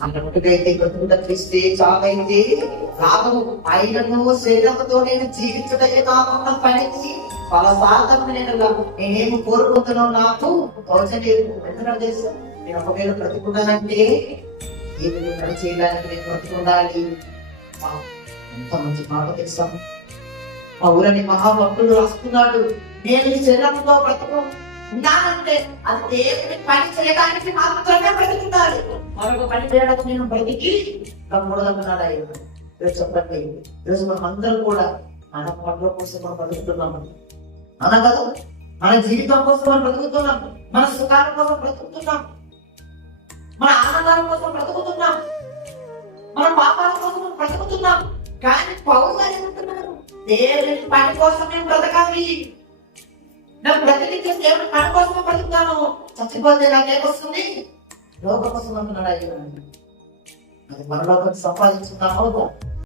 అన్నట్టుగైతే బ్రతుకుట క్రిస్తే చావైతే లాభము ఆయనను శరీరంతో నేను జీవించడమే కాకుండా పనికి ఫలసాధన నేను నేనేమి కోరుకుంటున్నావు నాకు? తోచలేదు ఎందుకంటే తెలుసు? నేను ఒకవేళ బ్రతుకున్నానంటే ఏమి పని చేయడానికి నేను బ్రతుకుండాలి? ఎంత మంచి మాట తెలుసా? పౌరని మహాభక్తుడు రాస్తున్నాడు నేను ఈ శరీరంతో బ్రతుకు ఉన్నానంటే అది దేవుని పని చేయడానికి మాత్రమే బ్రతుకుతాడు మరొక పని చేయడానికి నేను బయటికి కమ్మూడదన్నాడు ఆయన ఈరోజు చెప్పండి. ఈరోజు మనం అందరం కూడా మన పనుల కోసం మనం బ్రతుకుతున్నాము. అలా కదా? మన జీవితం కోసం మనం బ్రతుకుతున్నాం. మన సుఖాల కోసం బ్రతుకుతున్నాం. మన ఆనందాల కోసం బ్రతుకుతున్నాం. మన పాపాల కోసం మనం బ్రతుకుతున్నాం. కానీ పౌరు గారు ఏమంటున్నారు? దేవుని పని కోసం నేను బ్రతకాలి. నాకు బ్రతికించే దేవుని పని కోసం బ్రతుకుతాను. చచ్చిపోతే నాకేమొస్తుంది లోక కోసం అంటున్నాడు ఆయన అది మనలోకి సంపాదించుకున్నాము